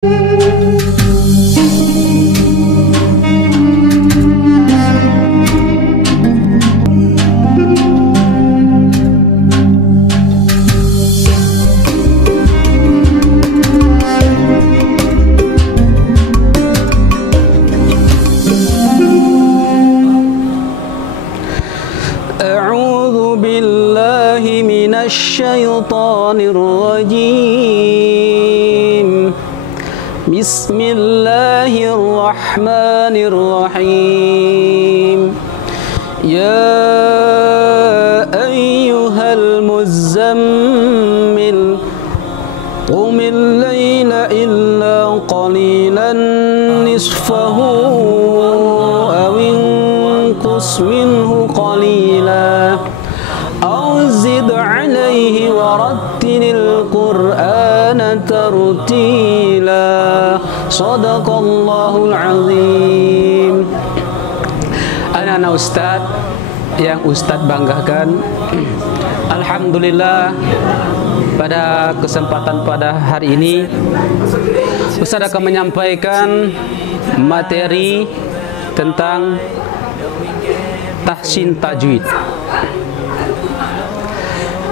Minasyaitonirrajim. Bismillahirrahmanirrahim. Ya ayyuhal muzammil qumil layla illa qalilan nisfahu aw inqus minhu qalila aw zid alayhi warattilil qur'ana tartila. Shadaqallahul azim. Anak-anak Ustadz yang Ustadz banggakan, alhamdulillah pada kesempatan pada hari ini Ustadz akan menyampaikan materi tentang tahsin tajwid.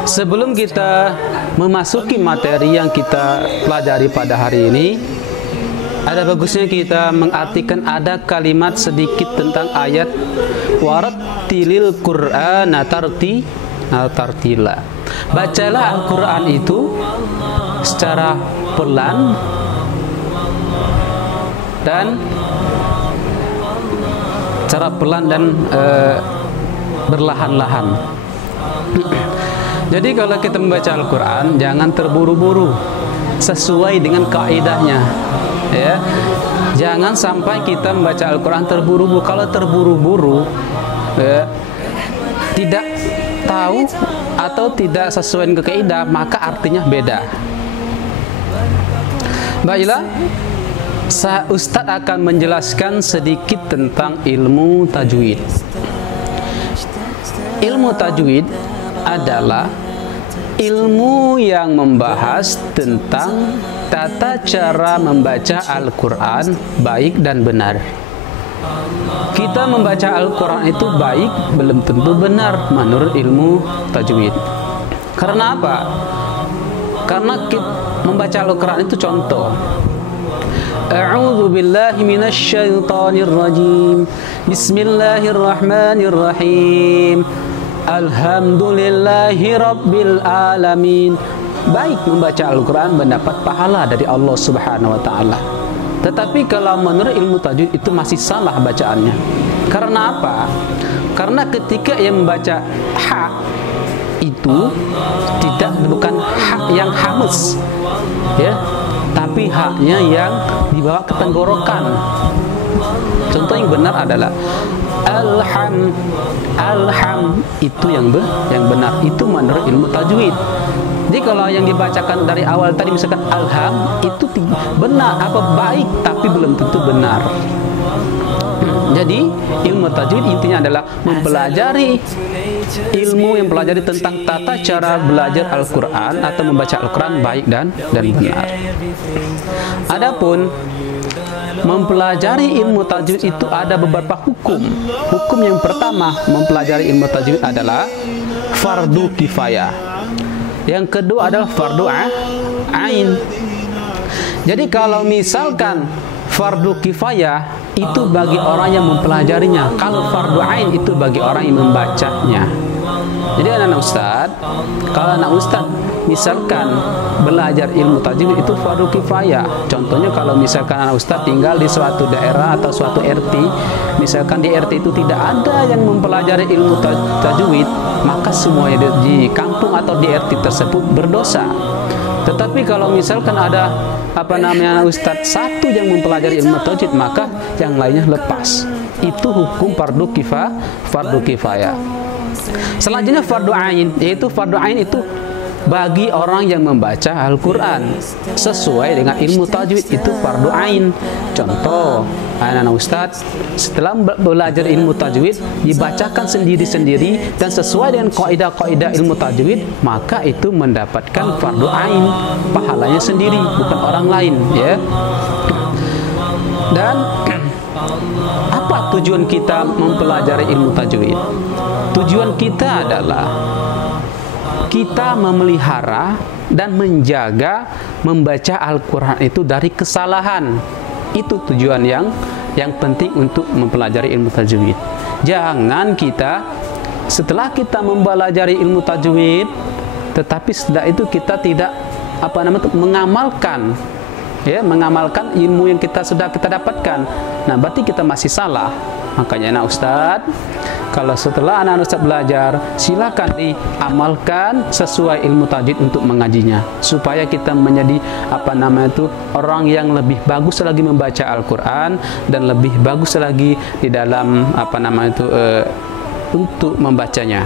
Sebelum kita memasuki materi yang kita pelajari pada hari ini, ada bagusnya kita mengartikan ada kalimat sedikit tentang ayat warattilil qur'ana tartila. Bacalah Al-Quran itu secara pelan dan berlahan-lahan. Jadi kalau kita membaca Al-Quran, jangan terburu-buru, sesuai dengan kaidahnya, ya. Jangan sampai kita membaca Al-Quran terburu-buru. Kalau terburu-buru, ya, tidak tahu atau tidak sesuai dengan kaidah, maka artinya beda. Baiklah, Ustadz akan menjelaskan sedikit tentang ilmu tajwid. Ilmu tajwid adalah ilmu yang membahas tentang tata cara membaca Al-Quran baik dan benar. Kita membaca Al-Quran itu baik belum tentu benar menurut ilmu tajwid. Karena apa? Karena membaca Al-Quran itu contoh. A'udzu billahi minasyaitonir rajim. Bismillahirrahmanirrahim. Alhamdulillahi rabbil alamin. Baik membaca Al-Quran mendapat pahala dari Allah Subhanahu wa ta'ala. Tetapi kalau menurut ilmu tajwid itu masih salah bacaannya. Karena apa? Karena ketika yang membaca ha itu bukan hak yang hamus, ya, tapi haknya yang dibawa ke tenggorokan. Contoh yang benar adalah alham itu yang benar, itu menurut ilmu tajwid. Jadi kalau yang dibacakan dari awal tadi misalkan alham itu benar apa baik tapi belum tentu benar. Jadi ilmu tajwid intinya adalah mempelajari ilmu yang pelajari tentang tata cara belajar Al-Quran atau membaca Al-Quran baik dan benar. Adapun mempelajari ilmu tajwid itu ada beberapa hukum. Hukum yang pertama mempelajari ilmu tajwid adalah fardu kifayah. Yang kedua adalah fardu ain. Jadi kalau misalkan fardu kifayah itu bagi orang yang mempelajarinya, kalau fardu ain itu bagi orang yang membacanya. Jadi anak Ustadz, kalau anak Ustadz misalkan belajar ilmu tajwid itu fardu kifayah. Contohnya kalau misalkan anak Ustadz tinggal di suatu daerah atau suatu RT, misalkan di RT itu tidak ada yang mempelajari ilmu tajwid, maka semuanya di kampung atau di RT tersebut berdosa. Tetapi kalau misalkan ada anak Ustadz satu yang mempelajari ilmu tajwid, maka yang lainnya lepas. Itu hukum fardu kifayah. Selanjutnya fardu ain, yaitu fardu ain itu bagi orang yang membaca Al-Quran sesuai dengan ilmu tajwid, itu fardu ain. Contoh, anak-anak ustadz setelah belajar ilmu tajwid dibacakan sendiri-sendiri dan sesuai dengan kaidah-kaidah ilmu tajwid, maka itu mendapatkan fardu ain, pahalanya sendiri, bukan orang lain, ya. Dan apa tujuan kita mempelajari ilmu tajwid? Tujuan kita adalah kita memelihara dan menjaga membaca Al-Quran itu dari kesalahan. Itu tujuan yang penting untuk mempelajari ilmu tajwid. Jangan kita setelah kita mempelajari ilmu tajwid, tetapi setelah itu kita tidak mengamalkan, ya, mengamalkan ilmu yang sudah kita dapatkan. Nah, berarti kita masih salah. Makanya anak ustadz, kalau setelah anak ustadz belajar, silakan diamalkan sesuai ilmu tajwid untuk mengajinya, supaya kita menjadi orang yang lebih bagus lagi membaca Al-Quran dan lebih bagus lagi di dalam untuk membacanya.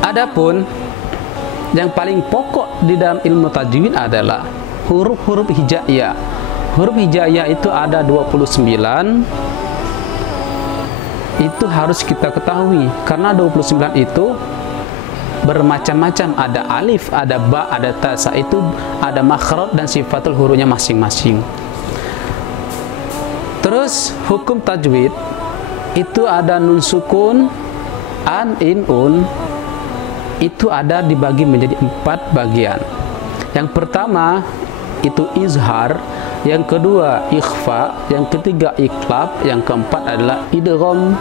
Adapun yang paling pokok di dalam ilmu tajwid adalah huruf-huruf hijaiyah. Huruf hijaiyah itu ada 29. Itu harus kita ketahui, karena 29 itu bermacam-macam. Ada alif, ada ba, ada ta. Itu ada makhraj dan sifatul hurufnya masing-masing. Terus hukum tajwid itu ada nun sukun, an, in, un. Itu ada dibagi menjadi 4 bagian. Yang pertama itu izhar, yang kedua ikhfa, yang ketiga iqlab, yang keempat adalah idgham.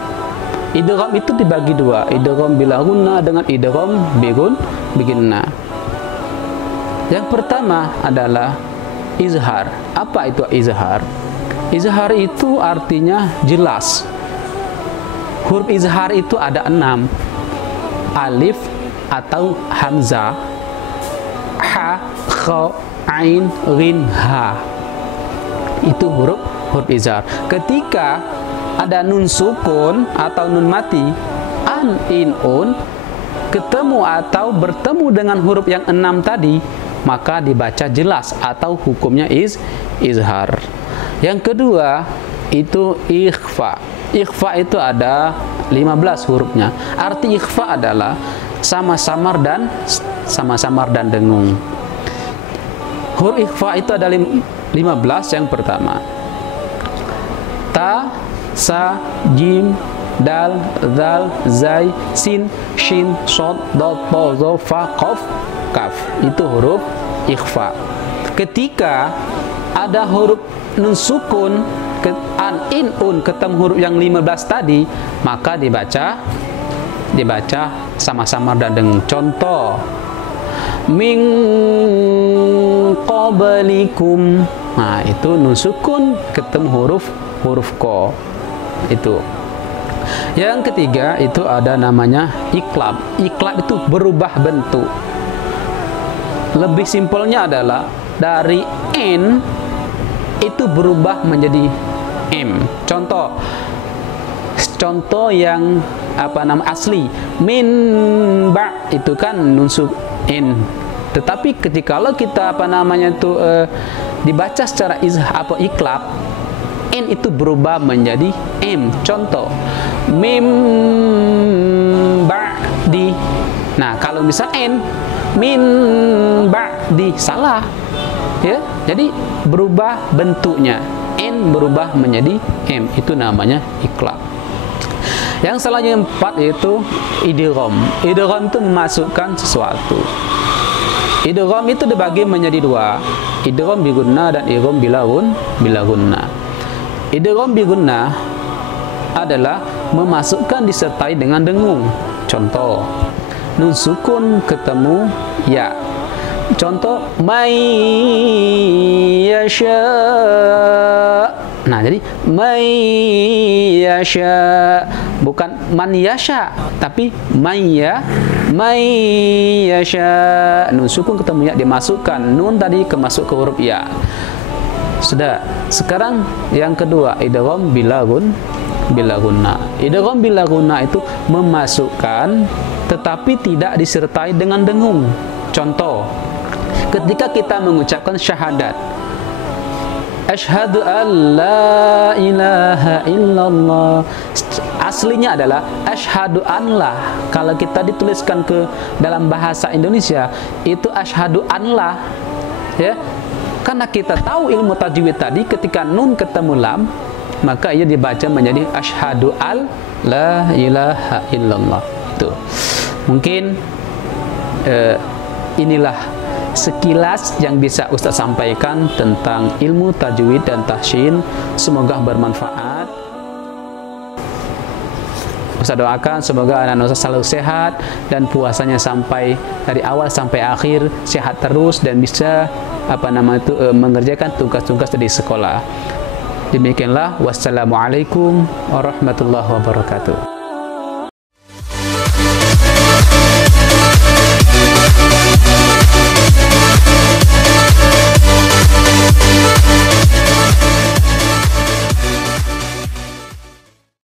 Idgham itu dibagi 2, idgham bila gunna dengan idgham bigunna. Yang pertama adalah izhar. Apa itu izhar? Izhar itu artinya jelas. Huruf izhar itu ada 6. Alif atau hamzah, ha, kha, ain, ghin, ha. Itu huruf izhar. Ketika ada nun sukun atau nun mati, an, in, un, ketemu atau bertemu dengan huruf yang 6 tadi, maka dibaca jelas atau hukumnya izhar. Yang kedua itu ikhfa. Ikhfa itu ada 15 hurufnya. Arti ikhfa adalah sama samar dan dengung. Huruf ikhfa itu ada 15. Yang pertama ta, sa, jim, dal, zal, zai, sin, shin, shod, dot, ta, za, fa, qaf, kaf. Itu huruf ikhfa. Ketika ada huruf nun sukun, an, in, un, ketemu huruf yang 15 tadi, maka dibaca sama-sama dan dengung. Contoh, min qablikum. Nah, itu nun sukun ketemu huruf ko. Itu. Yang ketiga itu ada namanya iqlab. Iqlab itu berubah bentuk. Lebih simpelnya adalah dari n itu berubah menjadi m. Contoh yang asli, min ba itu kan nun sukun n. Tetapi ketika kalau kita dibaca secara iqlab, n itu berubah menjadi m. Contoh, mim ba'di. Nah, kalau misal n min ba'di, salah, ya. Jadi berubah bentuknya, n berubah menjadi m. Itu namanya iqlab. Yang selanjutnya 4 yaitu idgham. Idgham itu memasukkan sesuatu. Idgham itu dibagi menjadi 2, idgham bi gunnah dan idgham bila gunnah. Idgham bi gunnah adalah memasukkan disertai dengan dengung. Contoh, nun sukun ketemu ya. Contoh, may yasha. Nah, jadi may yasha, bukan man yasha, tapi may yasha. Nun sukun ketemu ya, dimasukkan nun tadi masuk ke huruf ya. Sudah. Sekarang yang kedua, idgham bila gunnah. Idgham bila gunnah itu memasukkan tetapi tidak disertai dengan dengung. Contoh, ketika kita mengucapkan syahadat, asyhadu an la ilaha illallah, aslinya adalah asyhadu anlah. Kalau kita dituliskan ke dalam bahasa Indonesia itu asyhadu anlah, ya, karena kita tahu ilmu tajwid tadi, ketika nun ketemu lam maka ia dibaca menjadi asyhadu an la ilaha illallah. Tuh, mungkin inilah sekilas yang bisa Ustaz sampaikan tentang ilmu tajwid dan tahsin. Semoga bermanfaat. Ustaz doakan semoga anak-anak Ustaz selalu sehat dan puasanya sampai dari awal sampai akhir sehat terus dan bisa mengerjakan tugas-tugas di sekolah. Demikianlah, wassalamualaikum warahmatullahi wabarakatuh.